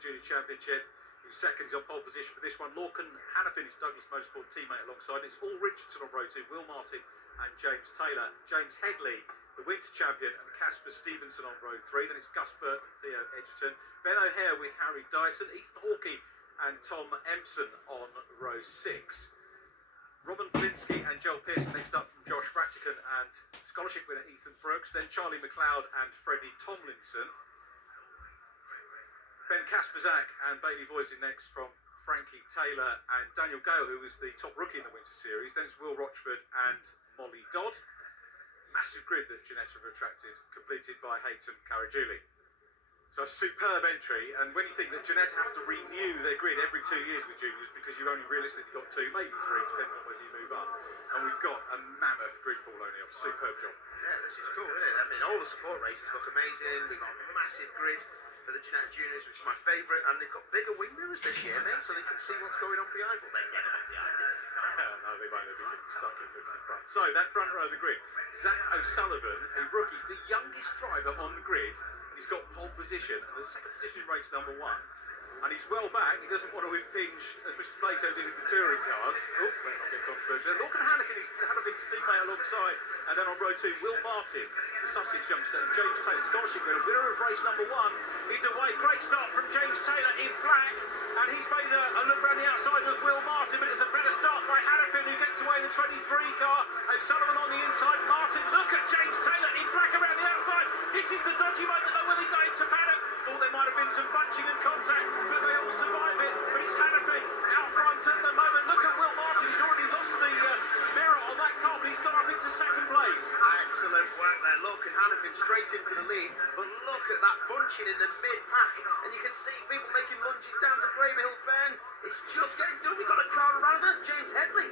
the Junior Championship. He was second, he's on pole position for this one. Lorcan Hannafin, his Douglas Motorsport teammate alongside. It's all Richardson on row 2, Will Martin and James Taylor. James Headley, the winter champion, and Casper Stevenson on row 3. Then it's Gus Burton, Theo Edgerton. Ben O'Hare with Harry Dyson, Ethan Hawkey and Tom Empson on row 6. Robin Blinsky and Joel Pearson next up from Josh Ratican and scholarship winner Ethan Brooks. Then Charlie McLeod and Freddie Tomlinson. Ben Kasperzak and Bailey Voisin next from Frankie Taylor and Daniel Gale, who was the top rookie in the Winter Series. Then it's Will Rochford and Molly Dodd. Massive grid that Ginetta have attracted, completed by Hayton Caragiuli. So a superb entry, and when you think that Ginetta have to renew their grid every 2 years with juniors because you've only realistically got 2, maybe 3, depending on whether you move up, and we've got a mammoth grid Paul O'Neill. Superb job. Yeah, this is cool, isn't it? I mean, all the support races look amazing. We've got a massive grid for the Ginetta Juniors, which is my favourite, and they've got bigger wing mirrors this year, mate, so they can see what's going on behind. Well, they never have the idea. No, they won't. They'll be getting stuck in the front. So that front row of the grid, Zach O'Sullivan, a rookie, is the youngest driver on the grid. He's got pole position and the second position race number 1. And he's well back. He doesn't want to impinge as Mr. Plato did in the touring cars. Oh, better not get controversial. Lorcan Hannafin is Hannafin's teammate alongside. And then on row 2, Will Martin, the Sussex youngster, and James Taylor, scholarship winner of race number 1. He's away. Great start from James Taylor in black. And he's made a look around the outside of Will Martin, but it's a better start by Hannafin, who gets away in the 23 car. O'Sullivan on the inside. Martin, look at James Taylor in black around the outside. This is the dodgy moment though when they got into paddock. Thought there might have been some bunching and contact, but they all survive it. But it's Hannafin out front at the moment. Look at Will Martin. He's already lost the mirror on that car, but he's gone up into second place. Excellent work there. Look, and Hannafin straight into the lead. But look at that bunching in the mid-pack. And you can see people making lunges down to Grahamhill Bend. It's just getting done. We've got a car around us. James Headley.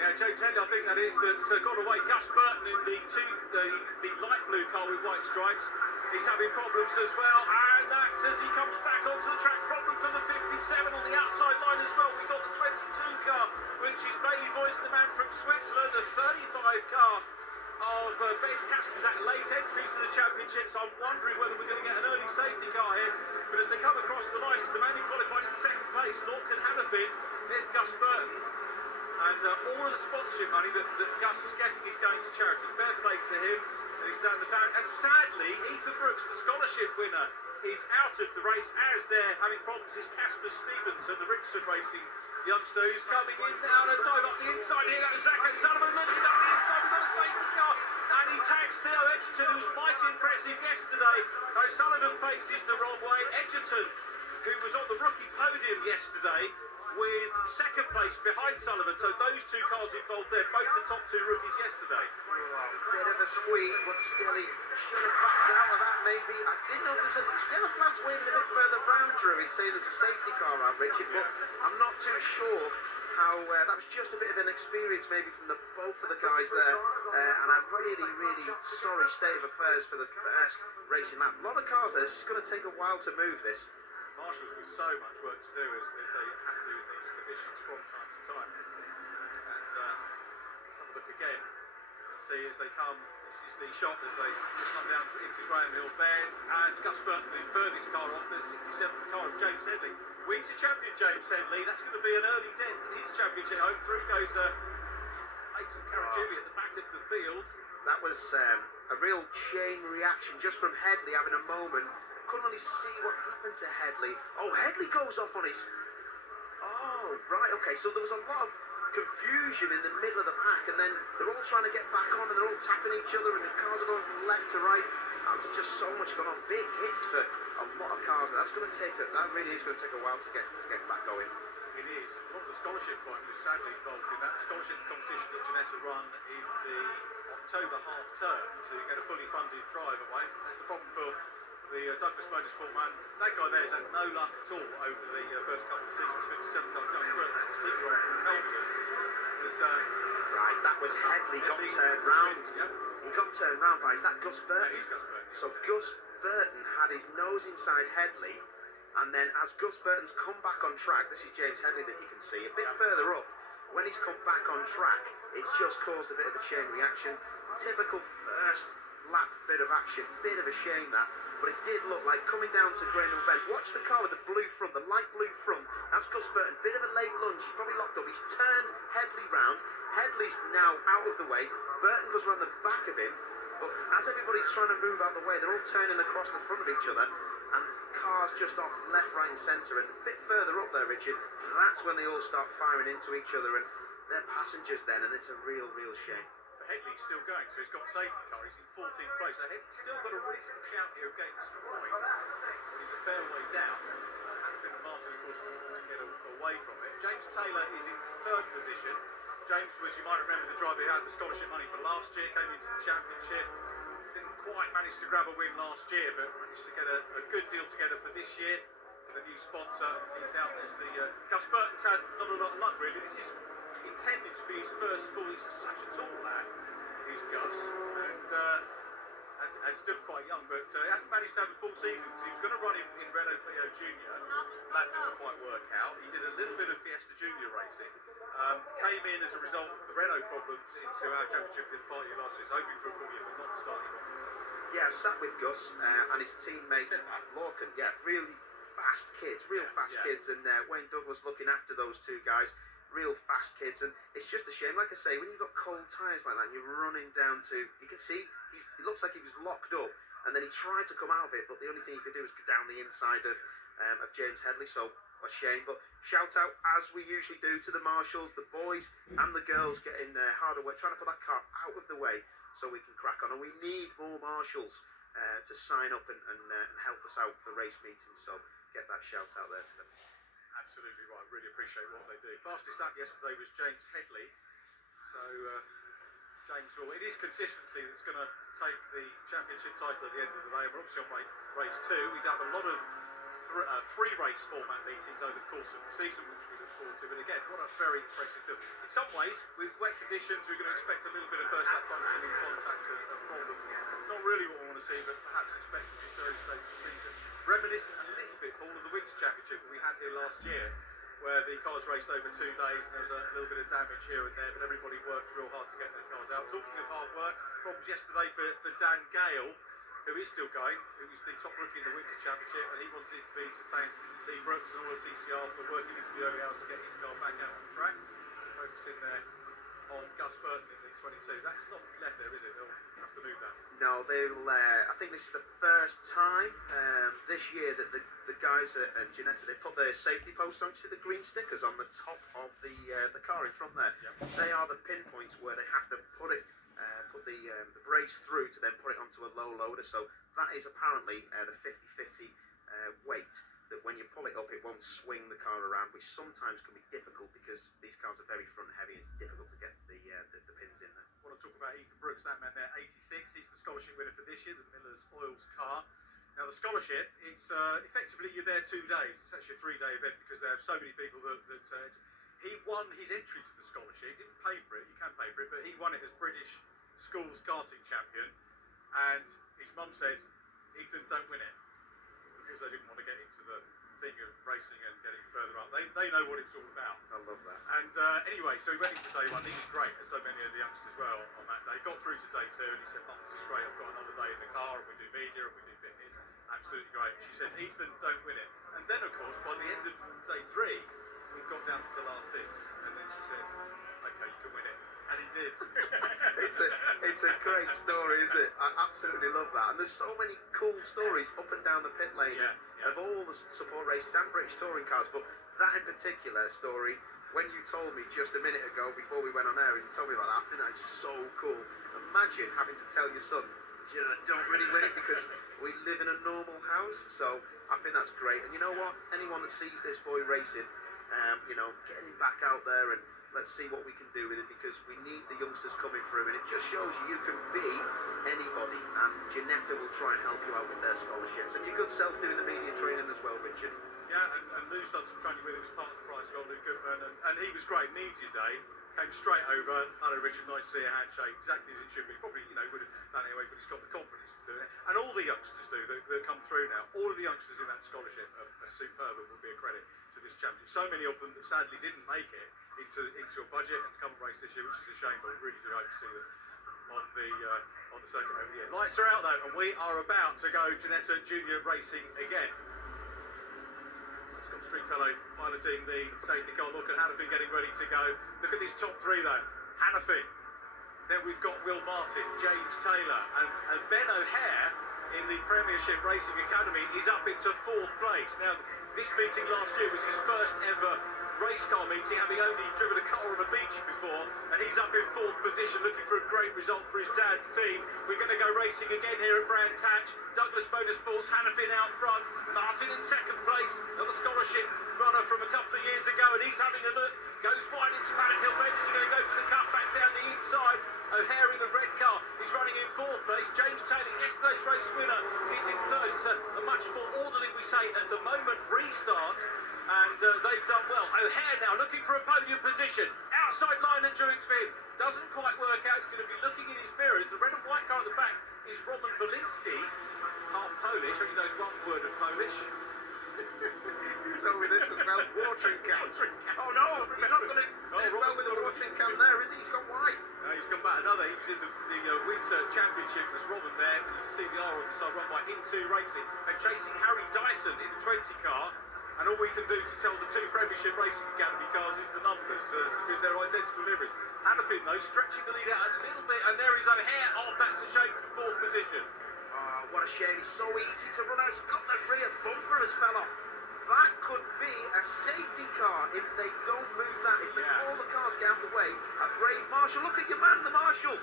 Yeah, James Headley, I think that is, that's got away. Gus Burton in the light blue car with white stripes. He's having problems as well, and that as he comes back onto the track, problem for the 57 on the outside line as well. We've got the 22 car, which is Bailey Voisin, the man from Switzerland, the 35 car of Ben Kasperzak, late entries to the championships. I'm wondering whether we're going to get an early safety car here, but as they come across the line, it's the man who qualified in second place, Lorcan Hannafin. There's Gus Burton. And all of the sponsorship money that Gus is getting is going to charity. Fair play to him. And he's down the pound. And sadly, Ethan Brooks, the scholarship winner, is out of the race, as they're having problems. Is Casper Stevenson, the Richardson Racing youngster, who's coming in now and dive up the inside here. That was Zach O'Sullivan looking up the inside. We've got a safety car. And he tags Theo Edgerton, who was mighty impressive yesterday. O'Sullivan faces the wrong way. Edgerton, who was on the rookie podium yesterday, with second place behind Sullivan. So those 2 cars involved there, both the top 2 rookies yesterday. Bit of a squeeze, but still he should have backed out of that maybe. I didn't know there's a yellow flag's waiting a bit further round, Drew. He'd say there's a safety car around Richard, but I'm not too sure how that was just a bit of an experience maybe from both of the guys there. And I'm really, really sorry state of affairs for the first racing lap. A lot of cars there. This is going to take a while to move this. Marshall's with so much work to do as they have to in these conditions from time to time. And let's have a look again. See as they come, this is the shot as they come down into Grahamhill Bend, and Gus Burton, the furthest car off, the 67th car of James Headley. Winter champion James Headley, that's going to be an early dent in his championship home. Through goes Hayton Caragiuli at the back of the field. That was a real chain reaction just from Headley having a moment. Couldn't really see what happened to Headley. Oh, Headley goes off on his... Oh, right, okay, so there was a lot of confusion in the middle of the pack, and then they're all trying to get back on, and they're all tapping each other, and the cars are going from left to right. There's just so much going on. Big hits for a lot of cars. That's going to take that really is going to take a while to get back going. It is. A lot of the scholarship point was sadly involved in that scholarship competition that Ginetta run in the October half term to get a fully funded drive away. That's the problem for the Douglas Motorsport man. That guy there has had no luck at all over the first couple of seasons. 57 car Gus Burton, 16-year-old from Calvert. Right, that was Headley got turned round. Yep. He got turned round by, is that Gus Burton? Yeah, he's Gus Burton. So Gus Burton had his nose inside Headley, and then as Gus Burton's come back on track, this is James Headley that you can see, a bit further up, when he's come back on track, it's just caused a bit of a chain reaction. Typical first lap bit of action, bit of a shame that, but it did look like coming down to Grahamhill Bend. Watch the car with the That's Gus Burton. Bit of a late lunge. He's probably locked up. He's turned Headley round. Headley's now out of the way. Burton goes round the back of him. But as everybody's trying to move out of the way, they're all turning across the front of each other. And cars just off left, right and centre. And a bit further up there, Richard, that's when they all start firing into each other. And they're passengers then. And it's a real shame. But Headley's still going, so he's got a safety car. He's in 14th place. So Headley's still got a reasonable shout here against points. He's a fair way down. And Martin, of course, wants to get away from it. James Taylor is in 3rd position. James was, you might remember, the driver who had the scholarship money for last year, came into the championship. Didn't quite manage to grab a win last year, but managed to get a good deal together for this year. For the new sponsor, he's out as the... Gus Burton's had not a lot of luck, really. This is intended to be his first full... He's such a tall lad, he's Gus. And still quite young, but he hasn't managed to have a full season because he was going to run in Renault Clio Junior. That didn't quite work out. He did a little bit of Fiesta Junior racing. Came in as a result of the Renault problems into our championship in part year last year, so hoping for a full year, but not starting off successfully. Yeah, I've sat with Gus and his teammate Lorcan. Yeah, really fast kids, kids, and Wayne Douglas looking after those two guys. Real fast kids, and it's just a shame, like I say, when you've got cold tyres like that and you're running down to, you can see, it looks like he was locked up, and then he tried to come out of it, but the only thing he could do was go down the inside of James Headley, so a shame. But shout out, as we usually do, to the marshals, the boys and the girls getting harder work, trying to put that car out of the way so we can crack on, and we need more marshals to sign up and help us out for race meetings, so get that shout out there to them. Absolutely right, really appreciate what they do. Fastest up yesterday was James Headley. So, James, well, it is consistency that's going to take the championship title at the end of the day. We're obviously on race 2. We've done a lot of three race format meetings over the course of the season, which we look forward to. But again, what a very impressive film. In some ways, with wet conditions, we're going to expect a little bit of first lap bunching in contact and problems. Not really what we want to see, but perhaps expect at this early stage of the season. Reminiscent a little bit, Paul, of the Winter Championship that we had here last year, where the cars raced over 2 days and there was a little bit of damage here and there, but everybody worked real hard to get their cars out. Talking of hard work, problems yesterday for Dan Gale, who is still going, who was the top rookie in the Winter Championship, and he wanted me to thank Lee Brooks and all the TCR for working into the early hours to get his car back out on the track. Focusing there on Gus Burton in the 22. That's not left there, is it? They'll have to move that. No, they'll. I think this is the first time this year that the guys at Ginetta, they put their safety posts on. You see the green stickers on the top of the car in front there. Yep. They are the pinpoints where they have to put it, put the brace through to then put it onto a low loader. So that is apparently the 50-50 weight. That when you pull it up, it won't swing the car around, which sometimes can be difficult because these cars are very front heavy and it's difficult to get the pins in there. I want to talk about Ethan Brooks, that man there, 86. He's the scholarship winner for this year, the Miller's Oils car. Now the scholarship, it's effectively you're there 2 days. It's actually a 3-day event because there are so many people that he won his entry to the scholarship. He didn't pay for it, you can pay for it, but he won it as British schools karting champion. And his mum said, Ethan, don't win it. Because they didn't want to get into the thing of racing and getting further up. They know what it's all about. I love that. And anyway, so he went into day 1. He was great, as so many of the youngsters well on that day. Got through to day 2 and he said, Mum, this is great. I've got another day in the car and we do media and we do fitness. Absolutely great. She said, Ethan, don't win it. And then, of course, by the end of day 3, we've got down to the last 6. And then she says, okay, you can win it. And he did. it's a great story, isn't it? I absolutely love that. And there's so many cool stories up and down the pit lane of all the support races and British touring cars. But that in particular story, when you told me just a minute ago before we went on air, and you told me about that, I think that's so cool. Imagine having to tell your son, don't really win it because we live in a normal house. So I think that's great. And you know what? Anyone that sees this boy racing, getting him back out there and let's see what we can do with it because we need the youngsters coming through and it just shows you can be anybody and Ginetta will try and help you out with their scholarships and your good self doing the media training as well, Richard. Yeah, and Lou's done some training with him as part of the prize for Lou Goodman and he was great. Media day, came straight over, hello Richard, nice to see a handshake, exactly as it should be. Probably, would have done it anyway, but he's got the confidence to do it. And all the youngsters do that come through now. All of the youngsters in that scholarship are superb and will be a credit to this championship. So many of them that sadly didn't make it into a budget and come and race this year, which is a shame, but we really do hope to see them on the circuit over the year. Lights are out though, and we are about to go Ginetta Junior Racing again. So Three-colour piloting the safety car. Look at Hannafin getting ready to go. Look at this top three though. Hannafin. Then we've got Will Martin, James Taylor, and Ben O'Hare in the Premiership Racing Academy is up into 4th place. Now, this meeting last year was his first ever race car meeting, having only driven a car on a beach before, and he's up in 4th position, looking for a great result for his dad's team. We're going to go racing again here at Brands Hatch. Douglas Motorsports, Hannafin out front, Martin in 2nd place, another scholarship runner from a couple of years ago, and he's having a look, goes wide into Paddock Hill Bend. He's going to go for the cut back down the inside. O'Hare in the red car, he's running in 4th place. James Taylor, yesterday's race winner, he's in 3rd. It's a much more orderly, we say, at the moment, restart, and they've done well. O'Hare now looking for a podium position. Outside line endurance for him. Doesn't quite work out. He's going to be looking in his mirrors. The red and white car at the back is Roman Belinsky, half Polish, only knows one word of Polish. So with this as well, watering can. Oh no, he's not going to do well with the watering can there, is he? He's gone wide. He's come back another. He was in the Winter Championship. There's Robin there, and you can see the R on the side, run by Into Racing, and chasing Harry Dyson in the 20 car. And all we can do to tell the 2 Premiership Racing Academy cars is the numbers, because they're identical liveries. Hannafin, though, stretching the lead out a little bit, and there is O'Hare. Oh, that's a shame for 4th position. Oh, what a shame. It's so easy to run out. He's got the rear bumper has fell off. That could be a safety car if they don't move that. If all the cars get out of the way, a brave Marshall. Look at your man, the Marshall,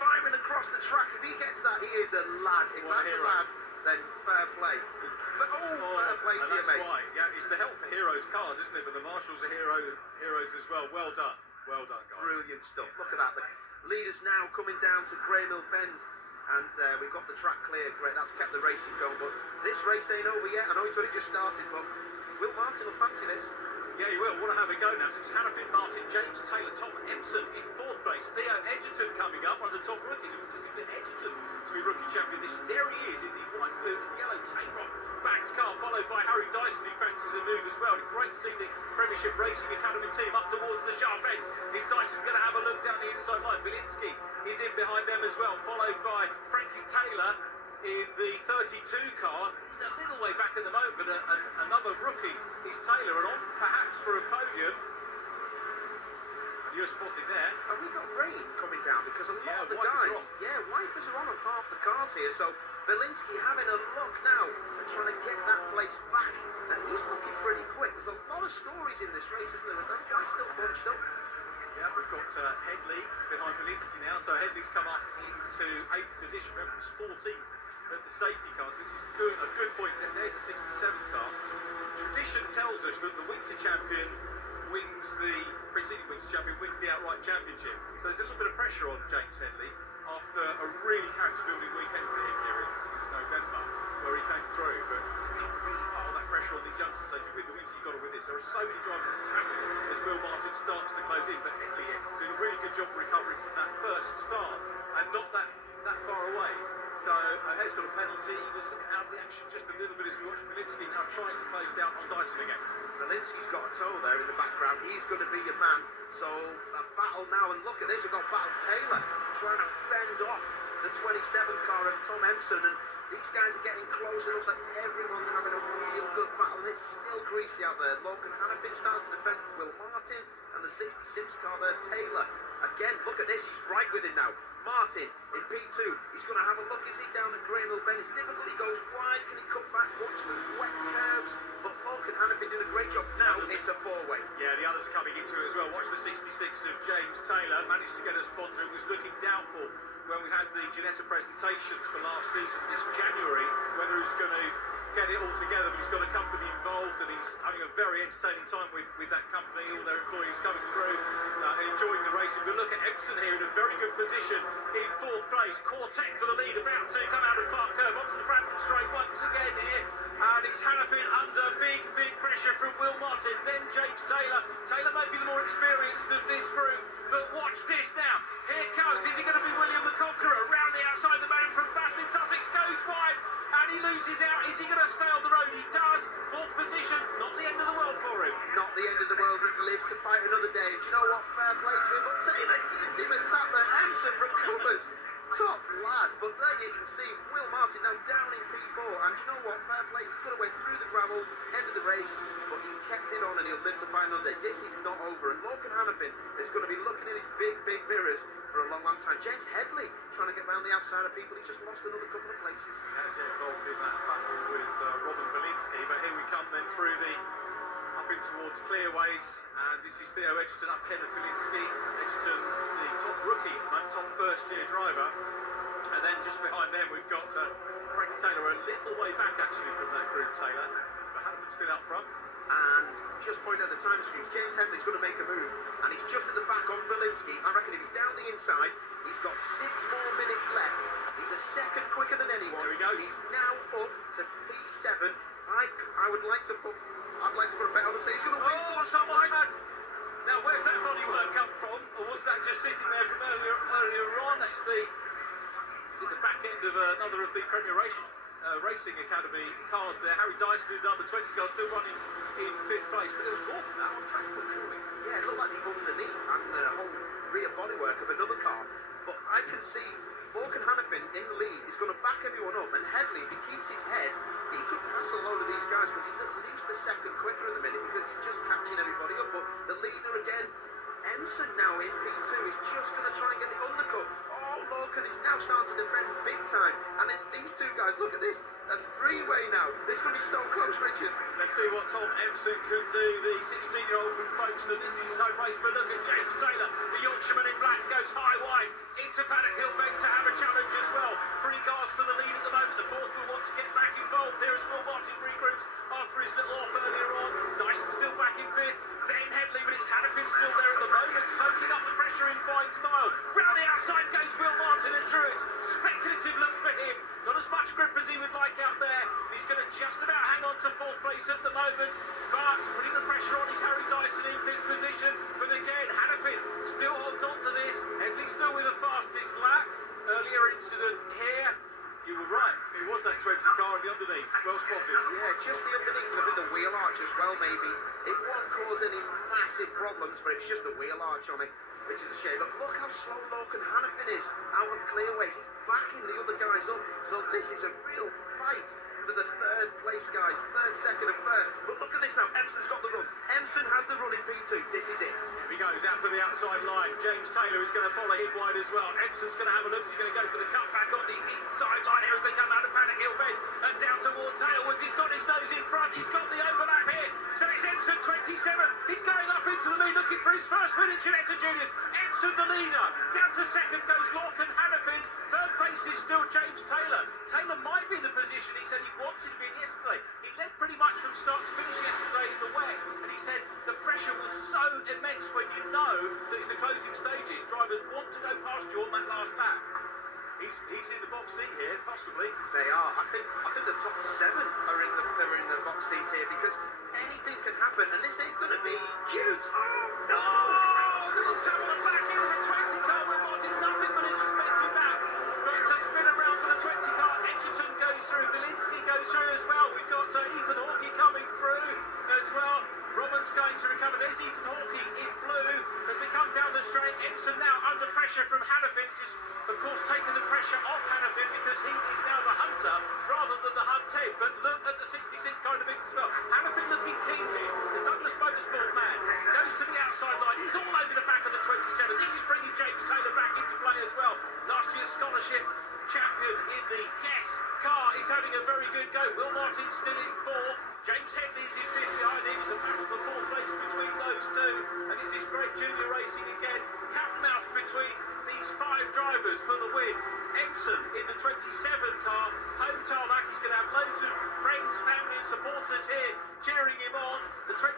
firing across the track. If he gets that, he is a lad. If that's a lad, then fair play. But fair play to you, mate. Why. Yeah, it's the help for Heroes cars, isn't it? But the Marshalls are heroes as well. Well done. Well done, guys. Brilliant stuff. Look at that. The leaders now coming down to Greymill Bend. And we've got the track clear. Great, that's kept the racing going. But this race ain't over yet. I know it's only just started, but Will Martin will fancy this. Yeah, he will. Want to have a go now. Since Hannafin, Martin, James Taylor, Tom Empson in 4th place. Theo Edgerton coming up, one of the top rookies. Edgerton to be rookie champion this year. There he is in the white, blue, and yellow Tayron backed car, followed by Harry Dyson, who fancies a move as well. Great to see the Premiership Racing Academy team up towards the sharp end. Is Dyson going to have a look down the inside line? Belinsky is in behind them as well, followed by Frankie Taylor in the 32 car. He's a little way back at the moment, but another rookie is Taylor, and on perhaps for a podium. And you're spotting there. And we've got rain coming down because a lot of the guys, wipers are on half the cars here. So Belinsky having a look now and trying to get that place back. And he's looking pretty quick. There's a lot of stories in this race, isn't there? Those guys still bunched up. Yeah, we've got Headley behind Belinsky now. So Headley's come up into 8th position. Remember, it was 14th at the safety cars. This is a good point. There's the 67th car. Tradition tells us that the winter champion wins the preceding winter champion wins the outright championship. So there's a little bit of pressure on James Headley after a really character-building weekend for him here in November, where he came through. But you can't really pile that pressure on the junction. So if you win the winter, you've got to win this. There are so many drivers happy as Will Martin starts to close in, but Headley doing a really good job recovering from that first start and not that far away. So O'Hare's got a penalty. He was out of the action just a little bit as we watch Belinsky now trying to close down on Dyson again. Belinsky's got a toe there in the background. He's going to be your man. So a battle now, and look at this. We've got Battle Taylor trying to fend off the 27 car of Tom Empson, and these guys are getting closer. It looks like everyone's having a real good battle, and it's still greasy out there. Logan Hannafin starting to defend Will Martin, and the 66 car there, Taylor. Again, look at this. He's right with him now. Martin in P2. He's going to have a look. Is he down at Greymill Bend? It's difficult. He goes wide. Can he cut back? Watch the wet curves. But Logan Hannafin did a great job. Now it's a 4-way. Yeah, the others are coming into it as well. Watch the 66 of James Taylor. Managed to get a spot through. It was looking doubtful when we had the Ginetta presentations for last season this January, whether he's going to get it all together, but he's got a company involved and he's having a very entertaining time with that company, all their employees coming through and enjoying the racing. But look at Epson here in a very good position in 4th place. Quartet for the lead, about to come out of Clark Curve onto the Brandon straight once again here, and it's Hannafin under big pressure from Will Martin, then James Taylor. Taylor may be the more experienced of this group, but watch this now. Here it comes. Is it going to be William the Conqueror? Round the outside, the man from Batley Sussex goes wide, and he loses out. Is he going to stay on the road? He does. 4th position. Not the end of the world for him. Not the end of the world. He lives to fight another day. And do you know what? Fair play to him. But Taylor gives him a tap there. Empson recovers. Top lad. But there you can see Will Martin now down in P4. And do you know what? Fair play. He could have went through the gravel, end of the race, but he he'll live to fight another day. This is not over. And Logan Hannafin is going to be looking in his big mirrors for a long time. James Headley trying to get round the outside of people. He just lost another couple of places. He has involved in that battle with Robin Belinsky, but here we come then through the up in towards Clearways, and this is Theo Edgerton up ahead of Belinsky. Edgerton, the top rookie, top first-year driver, and then just behind them we've got Frank Taylor, a little way back actually from that group, Taylor, but Hannafin's still up front. And just point at the time screen, James Headley's going to make a move, and he's just at the back on Belinsky. I reckon if he's down the inside, he's got 6 more minutes left. He's a second quicker than anyone. There he goes. He's now up to P7. I'd like to put a bet on and say he's going to win. Oh, someone's had. Now, where's that body work come from? Or was that just sitting there from earlier on? It's at the back end of another of the Premier Racing Academy cars there. Harry Dyson, the number 20 car, still running in 5th place. But there was talk of that on track, surely. Yeah, it looked like the underneath and the whole rear bodywork of another car. But I can see Morgan Hannafin in the lead is going to back everyone up, and Headley, if he keeps his head, he could pass a load of these guys because he's at least a second quicker at the minute because he's just catching everybody up. But the leader again, Emson now in P2 is just going to try and get the undercut. Oh, Lorcan is now starting to defend big time, and then these two guys, look at this, a three-way now. This is going to be so close, Richard. Let's see what Tom Emson could do, the 16-year-old from Folkestone. This is his home race, but look at James Taylor, the Yorkshireman in black, goes high wide into Paddock Hill Bend to have a challenge as well. 3 cars for the lead at the moment. The 4th will want to get back involved here as Will Martin regroups after his little off earlier on. Dyson still back in 5th, then Headley, but it's Hannafin still there at the moment, soaking up the pressure in fine style. Round the outside goes Will Martin and Druitt. Speculative look for him. Not as much grip as he would like out there. He's going to just about hang on to 4th place at the moment, but putting the pressure on is Harry Dyson in 5th position. But again, Hannafin still holds on to this. Headley still with the fastest lap. Earlier incident here. You were right. It was that 20 car on the underneath. Well spotted. Yeah, just the underneath and a bit of the wheel arch as well, maybe. It won't cause any massive problems, but it's just the wheel arch on it, which is a shame. But look how slow Logan Hannafin is out of Clearways. He's backing the other guys up. So this is a real fight for the 3rd place guys. 3rd, 2nd and 1st. But look at this now. Emson's got the run. Emson has the run in P2. This is it. Here he goes out to the outside line. James Taylor is going to follow him wide as well. Emson's going to have a look. He's going to go for the cutback on the inside line here as they come out of Paddock Hill Bend and down towards Tailwoods. He's got his nose in front. He's got the overlap here. So it's Emson 27. He's going up into the lead looking for his first win in Ginetta Juniors. Emson the leader. Down to 2nd goes Lorcan Hannafin. 3rd place is still James Taylor. Taylor might be in the position he said he wanted to be in yesterday. He led pretty much from start to finish yesterday in the wet, and he said the pressure was so immense when you know that in the closing stages drivers want to go past you on that last lap. He's in the box seat here, possibly. They are. I think the top 7 are in the box seat here because anything can happen, and this ain't gonna be cute. Oh no! Little tap on the back end of the 20 car. We're wanting nothing but it's expected back. Going to spin around for the 20 car. Edgerton goes through. Belinsky goes through as well. We've got Ethan Hawkey coming through as well. Robin's going to recover. There's Ethan Hawkey in blue as they come down the straight. Emson now under pressure from Hannafin. This is, of course, taking the pressure off Hannafin because he is now the hunter rather than the hunted. But look at the 66 kind of big spell. Hannafin looking keen here. The Douglas Motorsport man goes to the outside line. He's all over the back of the 27. This is bringing James Taylor back into play as well. Last year's scholarship champion in the Yes car is having a very good go. Will Martin still in 4th. James Headley's in 5th behind him. It's a battle for 4th place between those two. And this is great junior racing again. Cat and mouse between these 5 drivers for the win. Emson in the 27 car. Home tarmac. He's going to have loads of friends, family and supporters here cheering him on. The 23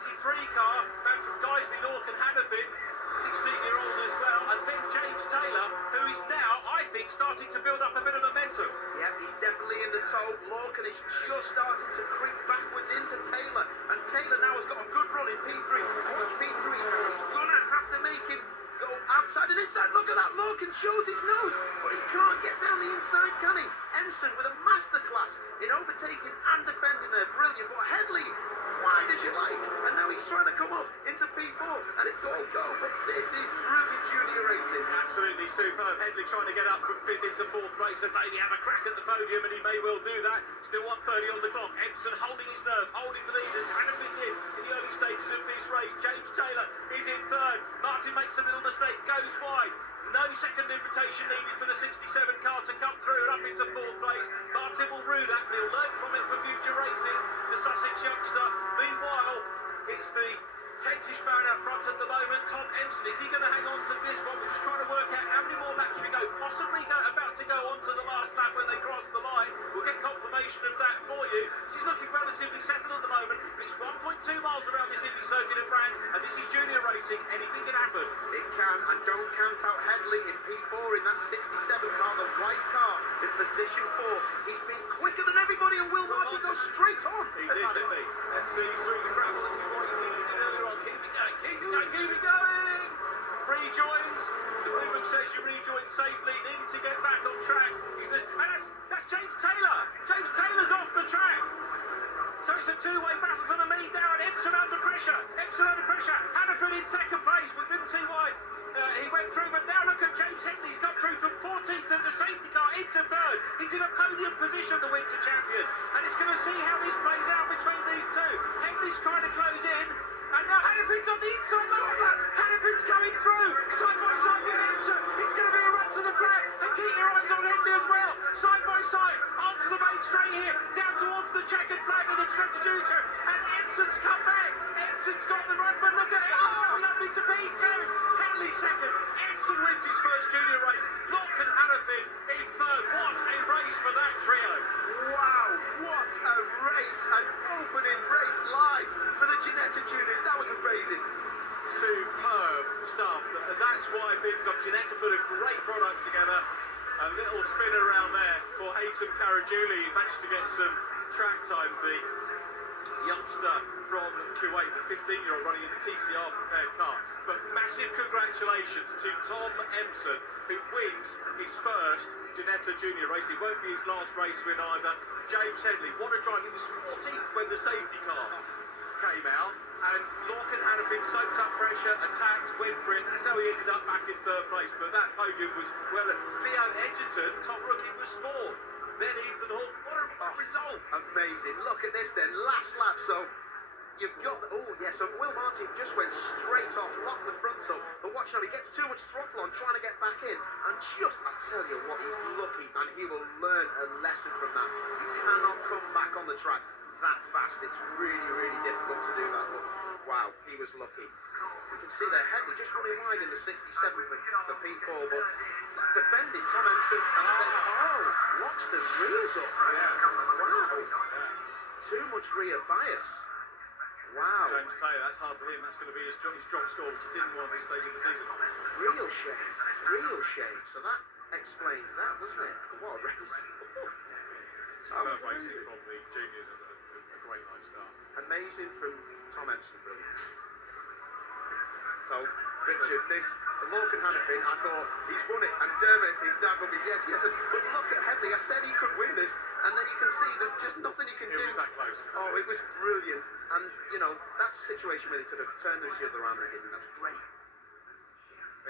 car, man from Guiseley, Lorcan Hannafin. 16-year-old as well, and then James Taylor, who is now, I think, starting to build up a bit of momentum. Yeah, he's definitely in the toe. Lorcan is just starting to creep backwards into Taylor, and Taylor now has got a good run in P3. Watch P3, he's gonna have to make him go outside and inside. Look at that, Lorcan shows his nose, but he can't get down the inside, can he? Emson with a masterclass in overtaking and defending there, brilliant. But Headley, why did you like? And now he's trying to come up into P4, and it's all go. But this is brilliant junior racing. Absolutely superb. Headley trying to get up from 5th into 4th place and maybe have a crack at the podium, and he may well do that. Still 1:30 on the clock. Emson holding his nerve, holding the lead as Hannafin did in the early stages of this race. James Taylor is in third. Martin makes a little mistake, goes wide. No second invitation needed for the 67 car to come through and up into fourth place. Martin will rue that, but he'll learn from it for future races. The Sussex youngster. Meanwhile, it's the Kentish man up front at the moment. Tom Empson, is he going to hang on to this one? We're just trying to work out how many more laps we go. Possibly about to go on to the last lap when they cross the line. We'll get confirmation of that for you. This is looking relatively settled at the moment. It's 1.2 miles around this Indy circuit at Brands, and this is junior racing. Anything can happen. It can, and don't count out Headley in P4 in that 67 car, the white car in position 4. He's been quicker than everybody, and Will Martin goes straight on. He did, didn't he? Let's see, he's through the gravel. This is what he needed earlier on. Keep it going, keep it going, keep it going. Rejoins. The movement says you rejoin safely. Needed to get back on track. And that's James Taylor. James Taylor's off the track. So it's a two-way battle for the lead now, and Empson under pressure. Empson under pressure. Hannaford in second place. We didn't see why he went through, but now look at James Headley. He's got through from 14th in the safety car into third. He's in a podium position, the winter champion. And it's going to see how this plays out between these two. Headley's trying to close in. And now Hannaford's on the inside. Look at that. Hannaford's coming through. Side by side with Empson. It's going to be a run to the flag. And keep your eyes on Headley as well. Side by side. Onto the main straight here. Down towards the checkered flag of the Ginetta. And Empson's come back. Empson's got the run, but look at it. Oh, lovely to beat too. Headley second. Empson wins his first junior race. Locke and Hannaford in third. What a race for that trio. Wow, what a race. An opening race live for the Ginetta Juniors. That was amazing. Superb stuff. That's why Big Dog Ginetta put a great product together. A little spin around there for Haytham Karajuli. He managed to get some track time. The youngster from Kuwait, the 15-year-old running in the TCR prepared car. But massive congratulations to Tom Empson, who wins his first Ginetta Junior race. It won't be his last race with either. James Headley, what a drive. He was 14th when the safety car came out. And Locke and Hannaford soaked up pressure, attacked, went for it. That's how he ended up back in third place. But that podium was well. Theo Edgerton, top rookie, was fourth. Then Ethan Hawke. What a result! Amazing. Look at this then. Last lap. So you've got the, oh yeah. So Will Martin just went straight off, locked the fronts up. But watch now, he gets too much throttle on trying to get back in. And just, I tell you what, he's lucky, and he will learn a lesson from that. You cannot come back on the track that fast. It's really, really difficult to do that. But wow, he was lucky. You can see there, Headley just running wide in the 67 for P4, but defending Tom Empson, and then, locks the rears up. Yeah. Wow. Too much rear bias. Wow. James Taylor, that's hard for him. That's going to be his drop score, which he didn't want this stage of the season. Real shame. Real shame. So that explains that, doesn't it? What a race. Superb racing from the juniors. A great nice start. Amazing from Tom Empson, brilliant. So, Richard, this, Lorcan Hannaford, I thought, he's won it, and Dermot, his dad, will be, yes, but look at Headley, I said he could win this, and then you can see there's just nothing he can do. It was that close. Oh, it was brilliant, and, you know, that's a situation where he could have turned this the other round and hidden, that's great.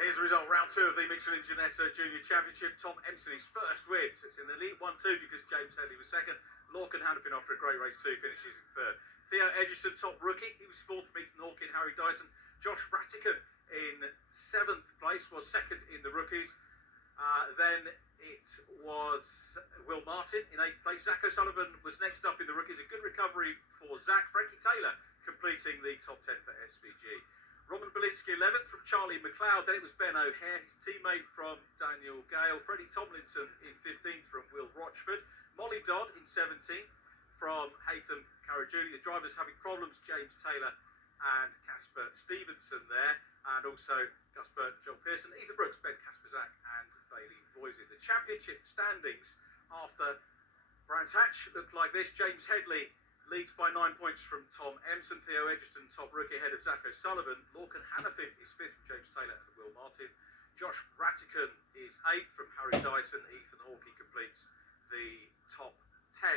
Here's the result, round 2 of the Michelin Ginetta Junior Championship. Tom Empson, his first win. So it's in the Elite 1-2 because James Headley was second. Lorcan Hannaford, after a great race 2, finishes in third. Theo Edgerton, top rookie. He was fourth from Ethan Hawke and Harry Dyson. Josh Rattican in 7th place, was second in the rookies. Then it was Will Martin in 8th place. Zach O'Sullivan was next up in the rookies. A good recovery for Zach. Frankie Taylor completing the top 10 for SVG. Roman Belinsky 11th from Charlie McLeod. Then it was Ben O'Hare, his teammate from Daniel Gale. Freddie Tomlinson in 15th from Will Rochford. Molly Dodd in 17th from Haytham Karajuli. The drivers having problems, James Taylor and Casper Stevenson there. And also Gus Burton, John Pearson, Ethan Brooks, Ben Kasperzak and Bailey Voisin. The championship standings after Brands Hatch looked like this. James Headley leads by 9 points from Tom Empson. Theo Edgerton, top rookie, ahead of Zach O'Sullivan. Lorcan Hannaford is 5th from James Taylor and Will Martin. Josh Rattican is 8th from Harry Dyson. Ethan Hawke completes the top 10.